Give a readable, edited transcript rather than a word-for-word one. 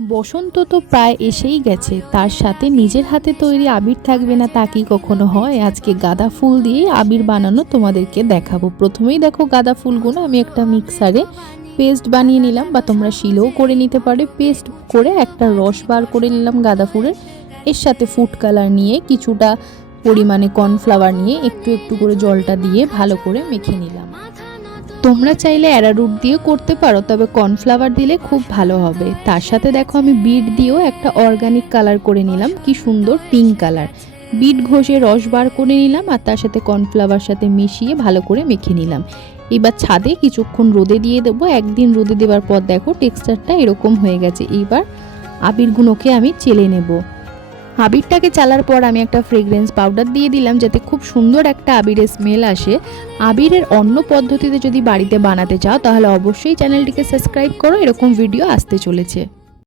বসন্ত তো প্রায় এসেই গেছে, তার সাথে নিজের হাতে তৈরি আবির থাকবে না তা কি কখনো হয়। আজকে গাঁদা ফুল দিয়ে আবির বানানো তোমাদেরকে দেখাবো। প্রথমেই দেখো গাঁদা ফুলগুলো আমি একটা মিক্সারে পেস্ট বানিয়ে নিলাম, বা তোমরা শিলেও করে নিতে পারো। পেস্ট করে একটা রস বার করে নিলাম গাঁদা ফুলের। এর সাথে ফুড কালার নিয়ে কিছুটা পরিমাণে কর্নফ্লাওয়ার নিয়ে একটু একটু করে জলটা দিয়ে ভালো করে মেখে নিলাম। তোমরা চাইলে অ্যারারুট দিয়ে করতে পারো, তবে কর্নফ্লাওয়ার দিলে খুব ভালো হবে। তার সাথে দেখো আমি বিট দিয়েও একটা অর্গানিক কালার করে নিলাম, কি সুন্দর পিঙ্ক কালার। বিট ঘষে রস বার করে নিলাম আর তার সাথে কর্নফ্লাওয়ার সাথে মিশিয়ে ভালো করে মেখে নিলাম। এবার ছাদে কিছুক্ষণ রোদে দিয়ে দেবো। একদিন রোদে দেওয়ার পর দেখো টেক্সচারটা এরকম হয়ে গেছে। এবার আবিরগুলোকে আমি চেলে নেব। আবিরটাকে চালার পর আমি একটা ফ্রেগরেন্স পাউডার দিয়ে দিলাম, যাতে খুব সুন্দর একটা আবিরের স্মেল আসে। আবিরের অন্য পদ্ধতিতে যদি বাড়িতে বানাতে চাও তাহলে অবশ্যই চ্যানেলটিকে সাবস্ক্রাইব করো, এরকম ভিডিও আসতে চলেছে।